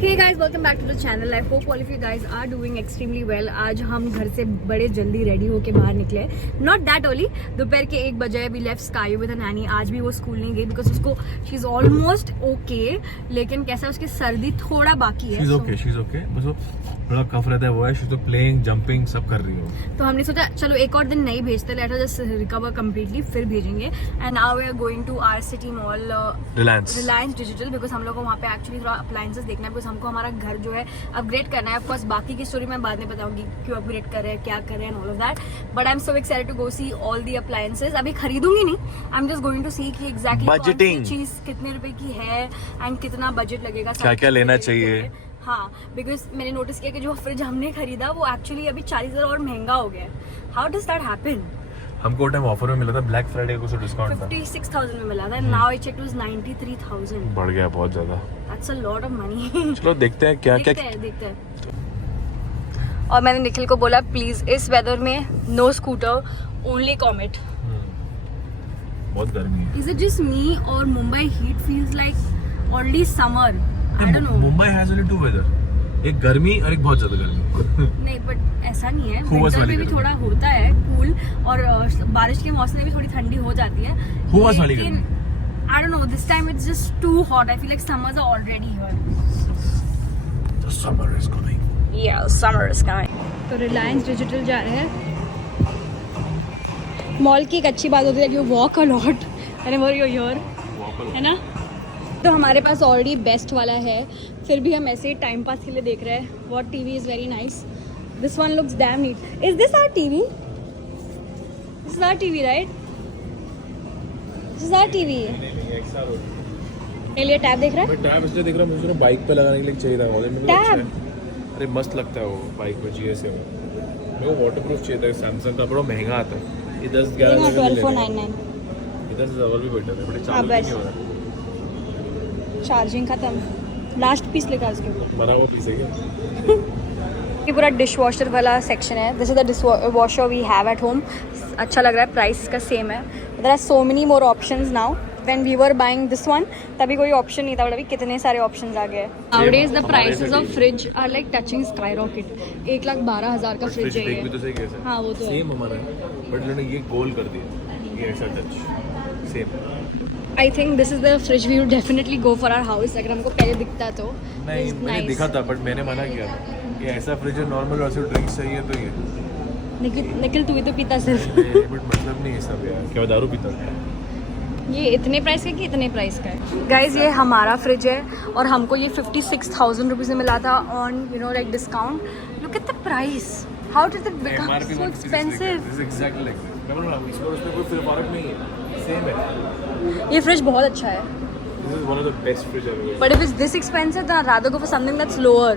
Hey guys, welcome back to the channel. I hope all of you guys are doing extremely well. आज हम घर से बड़े जल्दी रेडी होके बाहर निकले. Not that early. दोपहर के 1 बजे we left Sky with a nanny. आज भी वो स्कूल नहीं गई because उसको she's almost okay. लेकिन कैसा उसकी सर्दी थोड़ा बाकी है. She's okay. बस वो थोड़ा कफ रहता है वो है. She's playing, jumping सब कर रही है. तो हमने सोचा चलो एक और दिन नहीं भेजते. Let her just recover completely फिर भेजेंगे. And now we are going to our city mall. Reliance Digital because हम लोग को वहाँ पे actually थोड़ा appliances देखना है because हमको हमारा घर जो है अपग्रेड करना है. ऑफ कोर्स बाकी की स्टोरी मैं बाद में बताऊंगी क्यों अपग्रेड कर रहे हैं, क्या कर रहे हैं, all of that. But I am so excited to go see all the appliances. अभी खरीदूंगी नहीं, I am just going to see कि एग्जैक्टली बजटिंग चीज कितने रुपए की है एंड कितना बजट लगेगा, क्या क्या लेना चाहिए. हाँ, बिकॉज मैंने नोटिस किया कि जो फ्रिज हमने खरीदा वो एक्चुअली अभी 40,000 और महंगा हो गया है. How does that happen? हमको टाइम ऑफर में मिला था, ब्लैक फ्राइडे को डिस्काउंट था. 56,000 में मिला था. Now I check it was 93,000. बढ़ गया बहुत ज्यादा. That's a lot of money. चलो देखते हैं क्या क्या देखते हैं. और मैंने निखिल को बोला प्लीज इस वेदर में नो स्कूटर, ओनली कॉमेट. बहुत गर्मी है. इज इट जस्ट मी और Mumbai heat feels like already summer? I don't know. Mumbai has only 2 weather, एक गर्मी और एक बहुत ज्यादा गर्मी. नहीं बट ऐसा नहीं है, विंटर में भी थोड़ा होता है कूल और बारिश के मौसम में भी थोड़ी ठंडी हो जाती है. लेकिन I don't know, this time it's just too hot. I feel like summers are already here. The summer is coming. Yeah, summer is coming. तो Reliance Digital जा रहे हैं. मॉल की एक अच्छी बात होती है कि walk a lot whenever you're here, है ना. तो हमारे पास ऑलरेडी बेस्ट वाला है, फिर भी हम ऐसे ही टाइम पास के लिए देख रहे हैं. What TV is very nice. This one looks damn neat. Is this our TV? This is our TV, right? This is our TV. मेरे लिए टैब देख रहा है. मैं टैब इसलिए देख रहा हूँ, मुझे बाइक पे लगाने के लिए चाहिए था. टैब अरे मस्त लगता है वो बाइक पे. GS है मेरे को वाटरप्रूफ चाहिए था. सैमसंग का बड़ा महंगा आता है. ये 10-11 12,499. इधर से और भी बेटर है. बड़े चार्जिंग नहीं हो रहा. चार्जिंग खत्म. लास्ट पीस लेकर उसके ऊपर बना वो पीस है क्या? ये पूरा डिश वॉशर वाला सेक्शन है. This is the dishwasher we have at home. अच्छा लग रहा है, प्राइस इसका सेम है. There are so many more options now. When we were buying this one तभी कोई ऑप्शन नहीं था, बट अभी कितने सारे ऑप्शंस आ गए. Nowadays the prices of fridge are like touching sky rocket. 1,12,000 का फ्रिज है ये. भी तो सही कैसे? हाँ वो तो सेम हमारा है, बट इन्होंने ये गोल कर दिया. ये ऐसा touch same. I think this is the fridge we would definitely go for our house. अगर हमको पहले दिखता तो नहीं, मैंने दिखा था बट मैंने मना किया. ये ऐसा फ्रिज है नॉर्मल, वैसे ड्रिंक्स चाहिए तो ये निखिल तू ही तो पीता सिर्फ. बट मतलब नहीं है सब यार. क्या दारू पीता है? ये इतने प्राइस का कि इतने प्राइस का है. गाइज ये हमारा फ्रिज है और हमको ये 56,000 रुपीज़ में मिला था on you know like discount. Look at the price. How did it become so expensive? This is exactly like this. मैं बोल रहा हूं इसमें उसमें कोई फर्क नहीं है, सेम है. ये फ्रिज बहुत अच्छा है. This is one of the best fridge ever. But if it's this expensive then I rather go for something that's lower.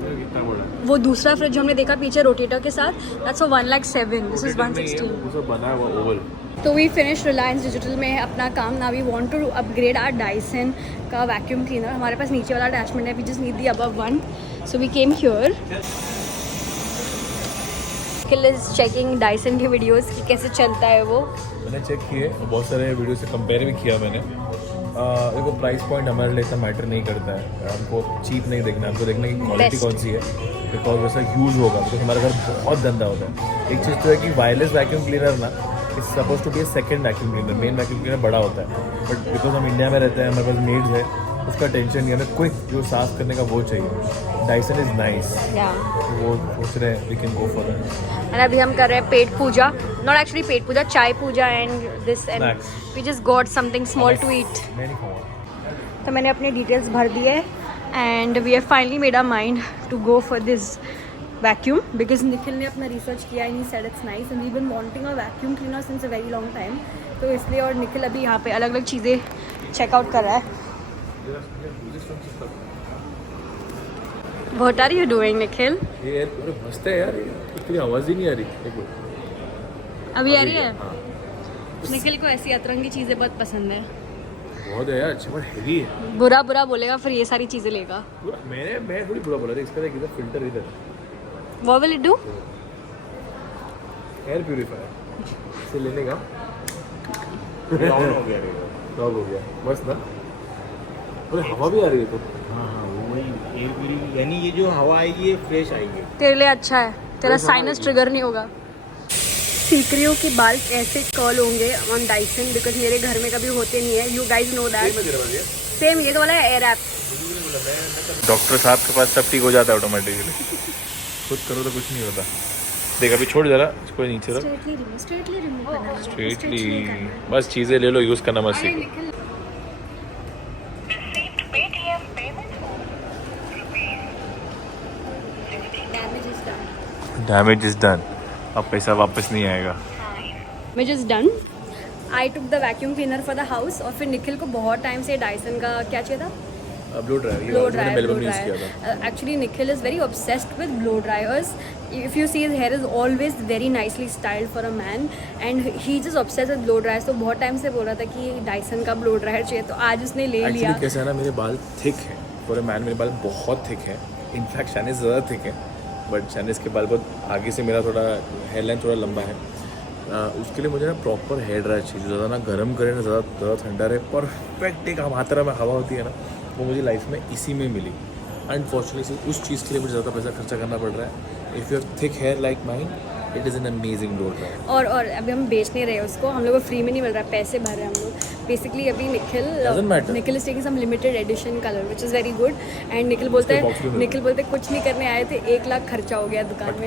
कितना बड़ा है वो दूसरा फ्रिज जो हमने देखा पीछे रोटेटर के साथ, दैट्स 1,07,000. This is 160. वो सब बना हुआ ओवल. तो वी फिनिश रिलायंस डिजिटल में अपना काम. ना we want to upgrade our Dyson का वैक्यूम क्लीनर. हमारे पास नीचे वाला अटैचमेंट है, we just need the above one. So we came here. Nikhil is checking Dyson की वीडियोस कि कैसे चलता है वो. मैंने चेक किए, बहुत सारे वीडियो से कंपेयर भी किया मैंने. देखो प्राइस पॉइंट हमारे लिए इतना मैटर नहीं करता है. हमको चीप नहीं देखना, हमको देखना कि क्वालिटी कौन सी है, बिकॉज वैसा यूज़ होगा. बिकॉज हमारा घर बहुत गंदा होता है. एक चीज़ तो है कि वायरलेस वैक्यूम क्लीनर ना is suppose to be a second vacuum cleaner. Main vacuum cleaner बड़ा होता है, बट बिकॉज हम इंडिया में रहते हैं, हमारे पास मेड्स है, उसका टेंशन नहीं. हमें क्विक जो साफ करने का वो चाहिए. Dyson is nice. वो सोच रहे हैं we can go for that. And अभी हम कर रहे हैं पेट पूजा. नॉट एक्चुअली पेट पूजा, चाय पूजा and this. And we just got something small to eat. तो मैंने अपने डिटेल्स भर दिए and we have finally made a mind to go for this vacuum because Nikhil ने अपना रिसर्च किया and he said it's nice and we been wanting a vacuum cleaner since a very long time. तो इसलिए, और निखिल अभी यहाँ पे अलग अलग चीज़ें चेकआउट कर रहा है. What are you doing, Nikhil? ये यार पूरे मस्त है यार. इतनी आवाज़ ही नहीं आ रही. देखो अभी आ रही है. हाँ. निखिल को ऐसी अतरंगी चीज़ें बहुत पसंद है. बहुत है यार. अच्छा बट हेवी है. बुरा बुरा बोलेगा फिर ये सारी चीज़ें लेगा. मैं थोड़ी बुरा बोला था. इसका देख इधर फिल्टर इधर. What will it do? Air purifier. इसे लेने का ऑन हो गया. हो गया. बस ना. अरे हवा भी आ रही है तो। हाँ हाँ वही एयर प्यूरी, यानी ये जो हवा आएगी ये फ्रेश आएगी। तेरे लिए अच्छा है, तेरा साइनस ट्रिगर नहीं होगा। सीख रही हूँ कि बाल कैसे कर्ल होंगे ऑन डाइसन, बिकॉज मेरे घर में कभी होते नहीं है। You guys know that. Same ये तो वाला है एयर ऐप। डॉक्टर साहब के पास सब ठीक हो जाता है ऑटोमेटिकली। खुद करो तो कुछ नहीं होता। देख अभी छोड़ जरा इसको, नीचे रख। स्ट्रेटली बस चीज़ें ले लो, यूज़ करना मत सीखो। डैमेज इज डन, अब पैसा वापस नहीं आएगा। Damage is done. I took the vacuum cleaner for the house, और फिर निखिल को बहुत टाइम से डाइसन का क्या चाहिए था, blow dryer. Blow dryer. Actually Nikhil is very obsessed with blow dryers. If you see his here is always very nicely styled for a man, and he just obsessed with blow dryers. तो बहुत time से बोल रहा था कि Dyson का blow dryer चाहिए, तो आज उसने ले लिया। कैसे है ना, मेरे बाल थिक हैं फॉर अ मैन, मेरे बाल बहुत थिक हैं। इनफैक्ट शानिस ज़्यादा थिक है, बट शानिस के बाल बहुत आगे से, मेरा थोड़ा हेयर लाइन थोड़ा लंबा है। उसके लिए मुझे ना प्रॉपर हेयर ड्रायर चाहिए, ज़्यादा ना गर्म करे ना ज़्यादा ठंडा रहे। परफेक्ट एक मात्रा में हवा होती है ना, वो मुझे लाइफ में इसी में मिली। अनफॉर्चुनेटली उस चीज़ के लिए मुझे ज़्यादा पैसा खर्चा करना पड़ रहा है। If you have thick hair like mine, it is an amazing blow dryer. और अभी हम बेच नहीं रहे उसको, हम लोग को फ्री में नहीं मिल रहा है, पैसे भर रहे हैं हम लोग बेसिकली। अभी Nikhil is taking some limited edition colour which is very good. And Nikhil बोलते कुछ नहीं करने आए थे, 1 लाख खर्चा हो गया दुकान में।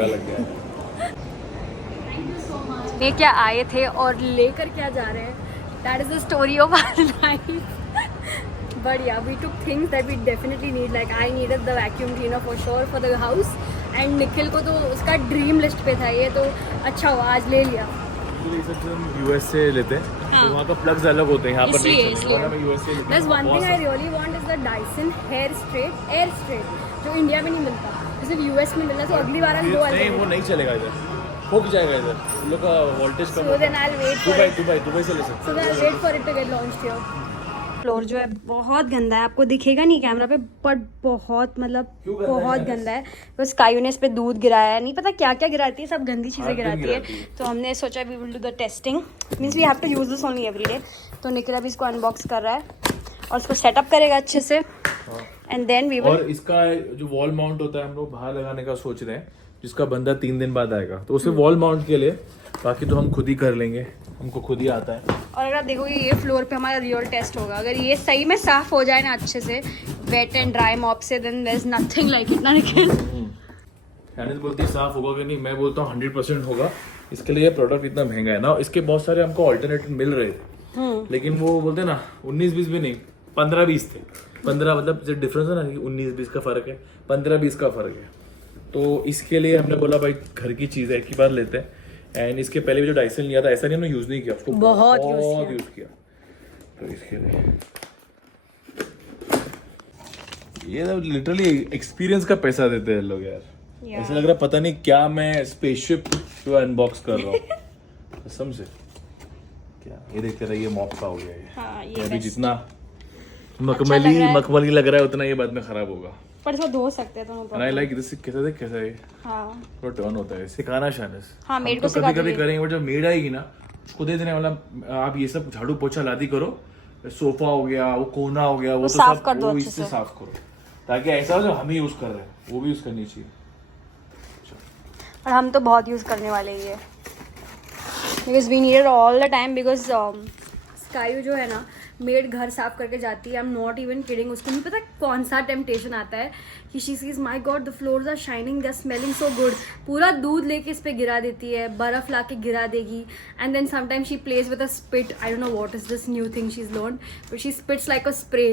ये क्या आए थे और लेकर क्या जा रहे हैं, that is the story of our life. But yeah, we took things that we definitely need. Like I needed the vacuum cleaner for sure for the house. And Nikhil को तो उसका ड्रीम लिस्ट पे था ये, तो अच्छा हुआ आज ले लिया। हम यूएस से लेते हैं, तो वहाँ का प्लग्स अलग होते हैं, यहाँ पर नहीं चलते। There's one thing I really want is the Dyson hair straight, जो इंडिया में नहीं मिलता, सिर्फ यूएस में मिलता। तो अगली बार हम नहीं, वो नहीं चलेगा इधर, फूक जाएगा इधर, उन लोग का voltage come. So then I'll wait for it. Dubai से ले सकते। So then I'll wait for it to get launched here. Floor जो है बहुत गंदा है, आपको दिखेगा नहीं कैमरा पे, बट बहुत मतलब बहुत गंदा है। तो स्काई ने इस पे दूध गिराया है, नहीं पता क्या क्या गिराती है, सब गंदी चीज़ें गिराती है। तो हमने सोचा we will do the testing, means we have to use this only every day. तो निखिल अभी इसको अनबॉक्स कर रहा है और इसको सेटअप करेगा अच्छे से, एंड देन वी विल। और इसका जो वॉल माउंट होता है हम लोग बाहर लगाने का सोच रहे हैं, जिसका बंदा 3 दिन बाद आएगा, तो उसे वॉल माउंट के लिए, बाकी तो हम खुद ही कर लेंगे, हमको खुद ही आता है। और अगर आप देखोगे ये फ्लोर पे हमारा रियल टेस्ट होगा, अगर ये सही में साफ हो जाए ना अच्छे से वेट एंड ड्राई मॉप से, then there is nothing like it ना निखिल। शानिस बोलती है साफ होगा कि नहीं, मैं बोलता हूँ 100% होगा। इसके लिए प्रोडक्ट इतना महंगा है ना, इसके बहुत सारे हमको ऑल्टरनेटिव मिल रहे थे, लेकिन वो बोलते ना 19-20 भी नहीं, 15-20 थे। 15 मतलब जो डिफरेंस है ना, 19-20 का फर्क है, 15-20 का फर्क है। तो इसके लिए हमने बोला भाई घर की चीज़ है, एक ही बार लेते हैं। एंड इसके पहले भी जो डाइसन लिया था, ऐसा नहीं हमने यूज नहीं किया उसको, बहुत यूज किया। तो इसके लिए ये तो लिटरली एक्सपीरियंस का पैसा देते हैं लोग यार। ऐसा लग रहा पता नहीं क्या मैं स्पेसशिप को अनबॉक्स कर रहा हूँ कसम से। क्या ये देखते रहिए, मॉप का हो गया ये। हाँ, ये अभी जितना मखमली लग रहा है उतना ये बाद में खराब होगा, पर इसको धो सकते हैं तो आई लाइक दिस। कैसा है हाँ, थोड़ा टर्न होता है, सिखाना शानिस। हाँ, मेड को कभी कभी करेंगे, बट जब मेड आएगी ना उसको दे देने वाला, आप ये सब झाड़ू पोछा लादी करो, सोफा हो गया, वो कोना हो गया, वो तो साफ सब कर दो, वो इससे साफ करो, ताकि ऐसा हो जो हम ही यूज कर रहे हैं वो भी यूज करनी चाहिए। और हम तो बहुत यूज करने वाले ये, because we need it all the time. Because Sky जो है ना, मेड घर साफ करके जाती है, I am not even kidding, उसको नहीं पता कौन सा टेम्पटेशन आता है कि she sees my God the floors are shining, they are smelling so good, पूरा दूध लेके इस पे गिरा देती है, बर्फ ला के गिरा देगी। And then sometime she plays with a spit, I don't know what is this new thing she is learn, but she spits like a spray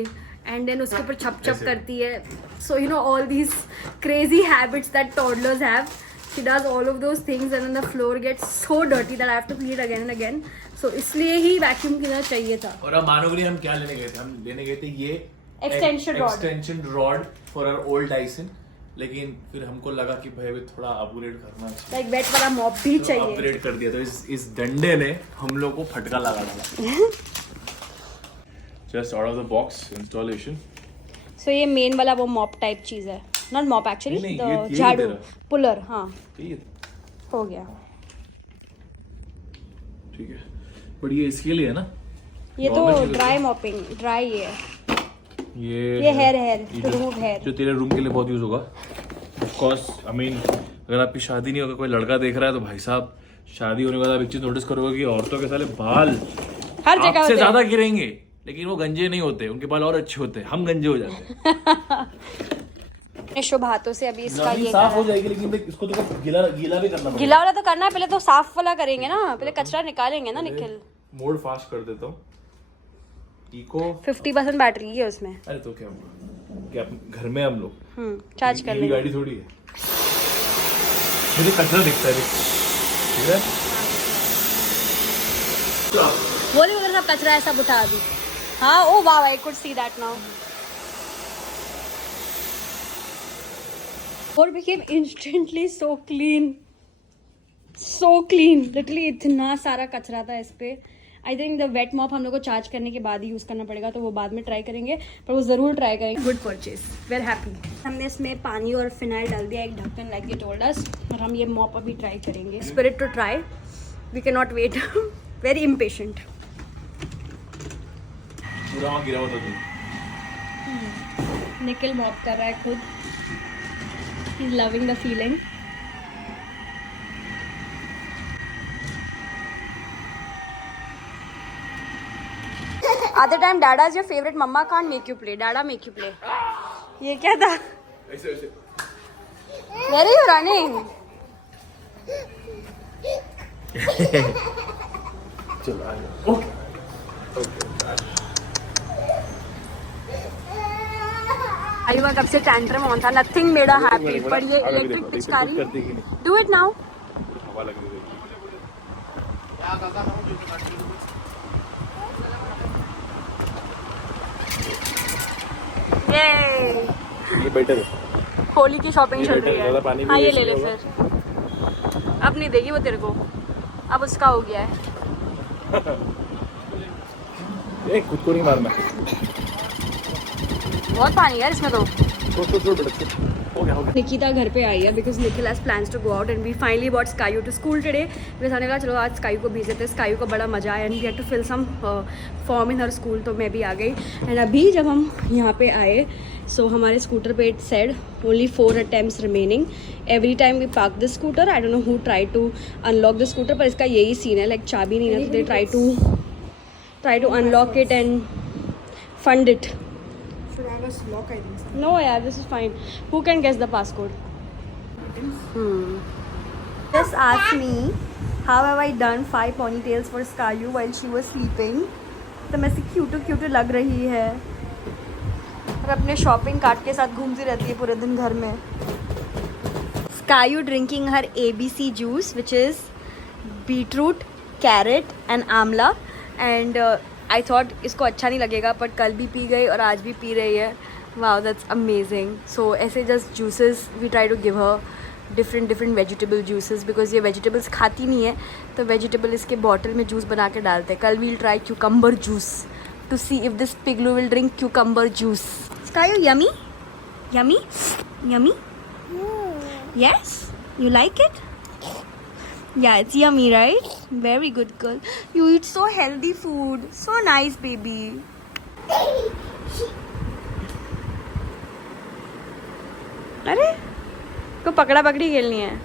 and then उसके ऊपर छप छप करती है। So you know all these crazy habits that toddlers have, she does all of those things and then the floor gets so dirty that I have to clean it again and again. So इसलिए ही vacuum cleaner चाहिए था। और अब मानोगे नहीं हम क्या लेने गए थे, हम लेने गए थे ये extension rod for our old Dyson, लेकिन फिर हमको लगा कि भाई अभी थोड़ा अपग्रेड करना चाहिए, लाइक वेट वाला मॉप भी तो चाहिए, अपग्रेड कर दिया। तो इस डंडे ने हम लोग को फटका लगा डाला। Just out of the box installation. So ये मेन वाला वो मॉप टाइप चीज है, not mop actually, the jhadu puller. हाँ हो गया, ठीक है, बट ये इसके लिए है ना, ये तो ड्राई मॉपिंग, ड्राई है। ये हेयर टू रिमूव हेयर, जो तेरे रूम के लिए बहुत यूज होगा। ऑफ कोर्स आई मीन अगर आपकी शादी नहीं होगा, कोई लड़का देख रहा है तो भाई साहब शादी होने के बाद आप एक चीज नोटिस करोगे कि औरतों के साले बाल हर जगह आपसे ज्यादा गिरेंगे, लेकिन वो गंजे नहीं होते, उनके बाल और अच्छे होते हैं, हम गंजे हो जाते हैं। शुभ हाथों से अभी इसका ये साफ हो जाएगी, लेकिन देख इसको तो गीला भी करना पड़ेगा। गिला वाला तो करना है, पहले तो साफ वाला करेंगे ना, पहले कचरा निकालेंगे ना निखिल। मोड फास्ट कर देता हूँ, इको 50% बैटरी है उसमें। अरे तो क्या हुआ, क्या घर में हम लोग चार्ज कर मेरी लेंगे। गाड़ी थोड़ी है, मुझे कचरा दिखता है, ठीक है। वो नहीं अगर सब कचरा है सब उठा दी। हाँ ओ वाह, I could see that now. और became instantly so clean, literally इतना सारा कचरा था इस पे। I think the wet mop हम लोग को चार्ज करने के बाद ही यूज़ करना पड़ेगा, तो वो बाद में ट्राई करेंगे, पर वो ज़रूर ट्राई करेंगे। Good purchase, very happy. हमने इसमें पानी और फिनाइल डाल दिया, एक ढक्कन लाइक यू टोल्ड अस, और हम ये मॉप अभी ट्राई करेंगे। Spirit to try, we can not wait, very impatient. पूरा वहाँ गिरा हुआ था। निखिल मॉप कर रहा है खुद, he is loving the feeling. At the time, Dada is your favorite. Mama can't make you play. Dada make you play. ये क्या था? ऐसे ऐसे Where are you running? चलो आ जाओ। ओके आयुवा कब से टैंट्रम ऑन था, नथिंग मेड अ हैप्पी, पर ये इलेक्ट्रिक पिचकारी। Do it now. हवा लग रही है। ये बेटर है। होली की शॉपिंग चल रही ज़्यादा पानी है। भी हाँ ये waste ले ले नहीं फिर, अब नहीं देगी वो तेरे को, अब उसका हो गया है। खुद को नहीं मारना। बहुत पानी है इसमें तो। हो गया। निकिता घर पे आई है because Nikhil has plans to go out and we finally bought स्कायू टू स्कूल टुडे। बिकॉज आने लगा चलो आज स्कायू को भेज देते हैं, स्कायू को बड़ा मजा आया and we had to fill some form in her school, तो मैं भी आ गई। एंड अभी जब हम यहाँ पे आए सो हमारे स्कूटर पे it said only 4 attempts remaining. Every time we park the scooter, I don't know who try to unlock the scooter, पर इसका यही सीन है, लाइक चाबी नहीं है तो they try to unlock it and fund it. No, yeah, this is fine. Who can guess the passcode? Just ask me, how have I done 5 ponytails for Skayu while she was sleeping? तो मैं से cute लग रही है और अपने shopping cart के साथ घूमती रहती है पूरे दिन घर में। Skayu drinking her ABC juice, which is beetroot, carrot and amla, and I thought इसको अच्छा नहीं लगेगा, पर कल भी पी गई और आज भी पी रही है। Wow, that's amazing. So ऐसे just juices we try to give her different vegetable juices because ये vegetables खाती नहीं है, तो vegetable इसके bottle में juice बना के डालते हैं। कल we'll try cucumber juice to see if this piglu will drink cucumber juice. Skayu, yummy? Yummy? Yummy? Yes? You like it? Yeah, it's yummy, right? Very good girl. You eat so healthy food. So nice, baby. अरे को पकड़ा पकड़ी खेलनी है।